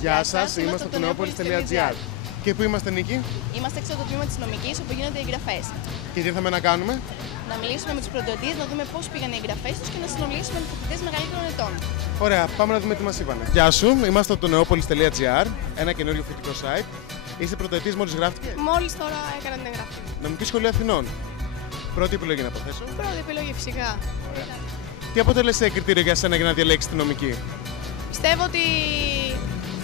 Γεια σας, είμαστε από το neopolis.gr. Και πού είμαστε, Νίκη? Είμαστε έξω από το τμήμα της νομικής, όπου γίνονται οι εγγραφές. Και τι ήρθαμε να κάνουμε? Να μιλήσουμε με τους πρωτοετίες, να δούμε πώς πήγαν οι εγγραφές τους και να συνομιλήσουμε με φοιτητές μεγαλύτερων ετών. Ωραία, πάμε να δούμε τι μας είπανε. Γεια σου, είμαστε από το neopolis.gr, ένα καινούριο φοιτητικό site. Είστε πρωτοετής, μόλις γράφτηκε? Μόλις τώρα έκανα την εγγραφή. Νομική Σχολή Αθηνών. Πρώτη επιλογή να αποθέσω. Πρώτη επιλογή, φυσικά. Τι αποτέλεσε κριτήριο για σένα για να διαλέξεις τη νομική? Πιστεύω ότι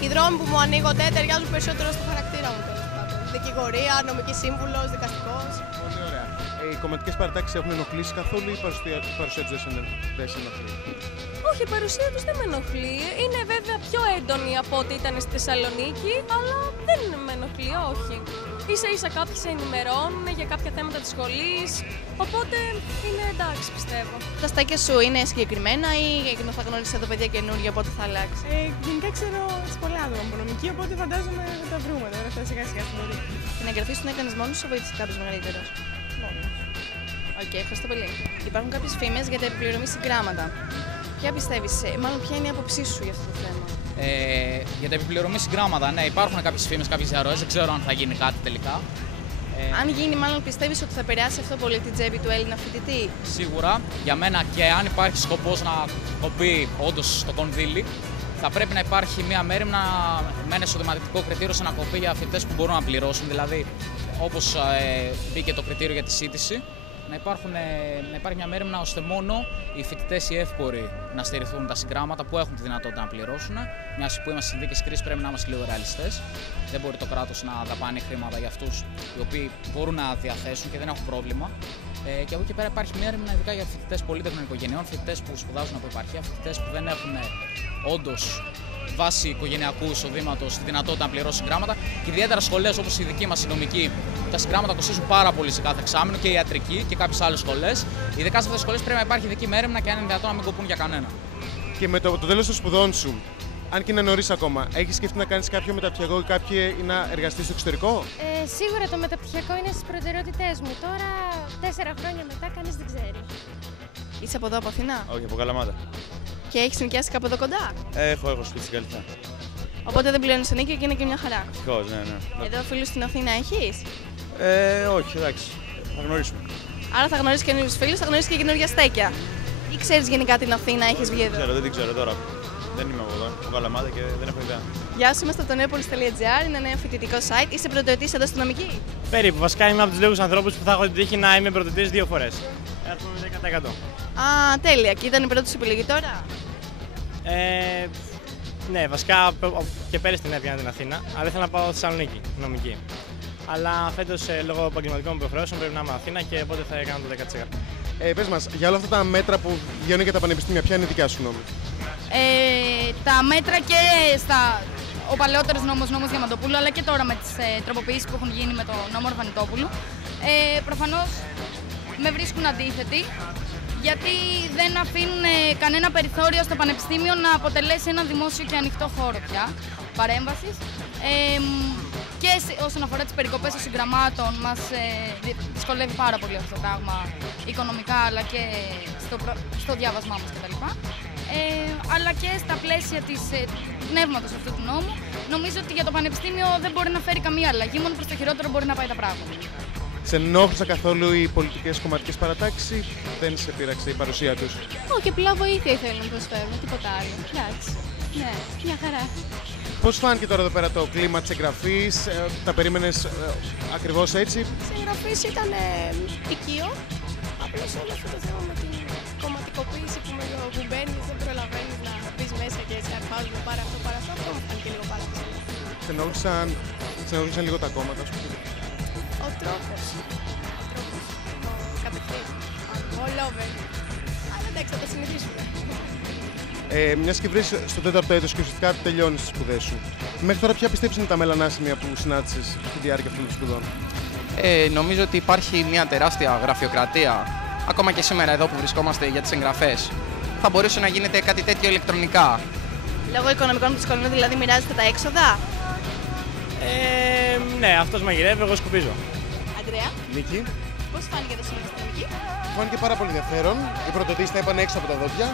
οι δρόμοι που μου ανοίγονται ταιριάζουν περισσότερο στο χαρακτήρα μου, τέλος πάντων. Δικηγορία, νομική σύμβουλος, δικαστικός. Πολύ ωραία. Οι κομματικές παρατάξεις έχουν ενοχλήσει καθόλου ή η παρουσία τους δεν σε ενοχλεί? Όχι, η παρουσία τους δεν με ενοχλεί. Είναι βέβαια πιο έντονη από ό,τι ήταν στη Θεσσαλονίκη, αλλά δεν με ενοχλεί, όχι. Ίσα-ίσα κάποιοι σε ενημερώνουν για κάποια θέματα της σχολής, οπότε είναι εντάξει, πιστεύω. Τα στάκια σου είναι συγκεκριμένα ή θα γνωρίσεις εδώ παιδιά καινούργια, οπότε θα αλλάξει? Γενικά ξέρω πολλά άτομα από νομική, οπότε φαντάζομαι θα τα βρούμε τώρα αυτά σιγά-σιγά στην πορεία. Την εγγραφή σου την έκανες μόνος σου ή βοήθησε κάποιος μεγαλύτερος? Μόνος. Οκ, ευχαριστώ πολύ. Υπάρχουν κάποιες φήμες για τα επιπληρωμή συγγράμματα. Ποια πιστεύεις, μάλλον ποια είναι η άποψή σου για αυτό το θέμα? Για τα επιπληρωμή συγγράμματα, ναι, υπάρχουν κάποιες φήμες, κάποιες διαρροές, δεν ξέρω αν θα γίνει κάτι τελικά. Αν γίνει, μάλλον πιστεύεις ότι θα επηρεάσει αυτό πολύ την τσέπη του Έλληνα φοιτητή? Σίγουρα, για μένα και αν υπάρχει σκοπός να κοπεί όντως το κονδύλι, θα πρέπει να υπάρχει μια μέριμνα με ένα εισοδηματικό κριτήριο σε ανακοπή για φοιτητές που μπορούν να πληρώσουν. Δηλαδή, όπως μπήκε το κριτήριο για τη σύντηση, να υπάρχει μια μέριμνα ώστε μόνο οι φοιτητές οι εύποροι να στηριχθούν τα συγγράμματα που έχουν τη δυνατότητα να πληρώσουν. Μιας που είμαστε σε συνθήκες κρίσης, πρέπει να είμαστε λίγο ρεαλιστές. Δεν μπορεί το κράτος να δαπάνει χρήματα για αυτούς οι οποίοι μπορούν να διαθέσουν και δεν έχουν πρόβλημα. Και από εκεί πέρα υπάρχει μέριμνα ειδικά για φοιτητές πολύτεχνων οικογενειών, φοιτητές που σπουδάζουν από επαρχία, φοιτητές που δεν έχουν όντως βάσει οικογενειακού εισοδήματος τη δυνατότητα να πληρώσουν γράμματα και ιδιαίτερα σχολές όπως η δική μας η νομική, τα συγγράμματα κοστίζουν πάρα πολύ σε κάθε εξάμηνο και η ιατρική και κάποιες άλλες σχολές. Ειδικά σε αυτές τις σχολές πρέπει να υπάρχει ειδική μέρημνα και αν είναι δυνατόν να μην κοπούν για κανένα. Και με το τέλος των σπουδών σου, αν και είναι νωρίς ακόμα, έχεις σκεφτεί να κάνεις κάποιο μεταπτυχιακό ή να εργαστείς στο εξωτερικό? Σίγουρα το μεταπτυχιακό είναι στις προτεραιότητές μου. Τώρα, 4 χρόνια μετά, κανείς δεν ξέρει. Είσαι από εδώ, από Αθηνά? Όχι, από Καλαμάτα. Και έχεις νοικιάσει κάπου εδώ κοντά? Έχω σπίτι στην Καλυθέα. Οπότε δεν πληρώνεις ενίκιο και είναι και μια χαρά. Ευτυχώς, ναι. Εδώ φίλους στην Αθήνα έχεις? Όχι, εντάξει. Θα γνωρίσουμε. Άρα θα γνωρίσεις καινούριους φίλους, θα γνωρίσεις και καινούργια στέκια. Ή ξέρεις γενικά την Αθήνα, έχεις βγει εδώ? Δεν την ξέρω τώρα. Δεν είμαι από εδώ, από Καλαμάτα και δεν έχω ιδέα. Γεια σου, είμαστε από το neopolis.gr, είναι ένα νέο φοιτητικό site. Είσαι πρωτοετής εδώ στη νομική? Περίπου. Βασικά είμαι από τους λίγους ανθρώπους που θα έχω την τύχη να είμαι πρωτοετής 2 φορές. Έρχομαι 10%. Α, τέλεια. Και ήταν η πρώτη σου επιλογή τώρα? Ναι, βασικά και πέρυσι την έπιανα την Αθήνα, αλλά ήθελα να πάω στη Θεσσαλονίκη, νομική. Αλλά φέτος λόγω επαγγελματικών υποχρεώσεων πρέπει να είμαι Αθήνα και οπότε θα έκανα το 10%. Πες μας, για όλα αυτά τα μέτρα που βγαίνουν για τα πανεπιστήμια, ποια είναι η δικιά σου γνώμη? Τα μέτρα και ο παλαιότερος νόμος Διαμαντοπούλου, αλλά και τώρα με τις τροποποιήσεις που έχουν γίνει με το νόμο Ορβανιτόπουλου, προφανώς με βρίσκουν αντίθετη, γιατί δεν αφήνουν κανένα περιθώριο στο πανεπιστήμιο να αποτελέσει ένα δημόσιο και ανοιχτό χώρο πια παρέμβασης. Και όσον αφορά τις περικοπές των συγγραμμάτων, μας δυσκολεύει πάρα πολύ αυτό το πράγμα οικονομικά, αλλά και στο διάβασμά μας κτλ. Αλλά και στα πλαίσια του πνεύματος αυτού του νόμου, νομίζω ότι για το πανεπιστήμιο δεν μπορεί να φέρει καμία αλλαγή, μόνο προς το χειρότερο μπορεί να πάει τα πράγματα. Σε ενόχλησαν καθόλου οι πολιτικές κομματικές παρατάξεις ή δεν σε πείραξε η παρουσία τους? Όχι, απλά βοήθεια ήθελα να προσφέρω, τίποτα άλλο. Εντάξει, ναι, μια χαρά. Πώς φάνηκε τώρα εδώ πέρα το κλίμα της εγγραφής, τα περίμενες ακριβώς έτσι? Της εγγραφής ήταν οικείο, απλώς όλο αυτό το θέμα με την κομματικοποίηση που μπαίνεις, δεν προλαβαίνεις να μπεις μέσα και σε αρπάζουν πάρα αυτό, αυτό μου φάνηκε λίγο πάρα πολύ. Σε ενόχλησαν λίγο τα κόμματα, ας πούμε? Ο τρόπος, κατευθείαν, ο Λόβεν, αλλά εντάξει θα το συνηθίσουμε. Μιας και βρεις στο 4ο έτος και ουσιαστικά τελειώνεις τις σπουδές σου, μέχρι τώρα ποια πιστεύεις είναι τα μέλανά σημεία που συνάντησες στη διάρκεια αυτών των σπουδών? Νομίζω ότι υπάρχει μια τεράστια γραφειοκρατία, ακόμα και σήμερα εδώ που βρισκόμαστε για τις εγγραφές. Θα μπορούσε να γίνεται κάτι τέτοιο ηλεκτρονικά. Λόγω οικονομικών του σχολείων δηλαδή μοιράζετε τα έξοδα? Ναι, αυτός μαγειρεύει, εγώ σκουπίζω. Αντρέα. Νίκη. Πώς φάνηκε το σήμερα στην νομική? Φάνηκε πάρα πολύ ενδιαφέρον. Οι πρωτοτήσεις τα είπαν έξω από τα δόντια.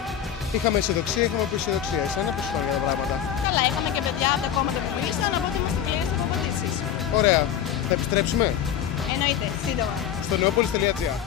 Είχαμε αισιοδοξία, είχαμε αισιοδοξία. Εσένα πώς φάνηκε τα πράγματα? Καλά, είχαμε και παιδιά από τα κόμματα που μίλησαν, οπότε είμαστε κλείσει από απαντήσεις. Ωραία. Θα επιστρέψουμε Εννοείται, σύντομα. στο neopolis.gr.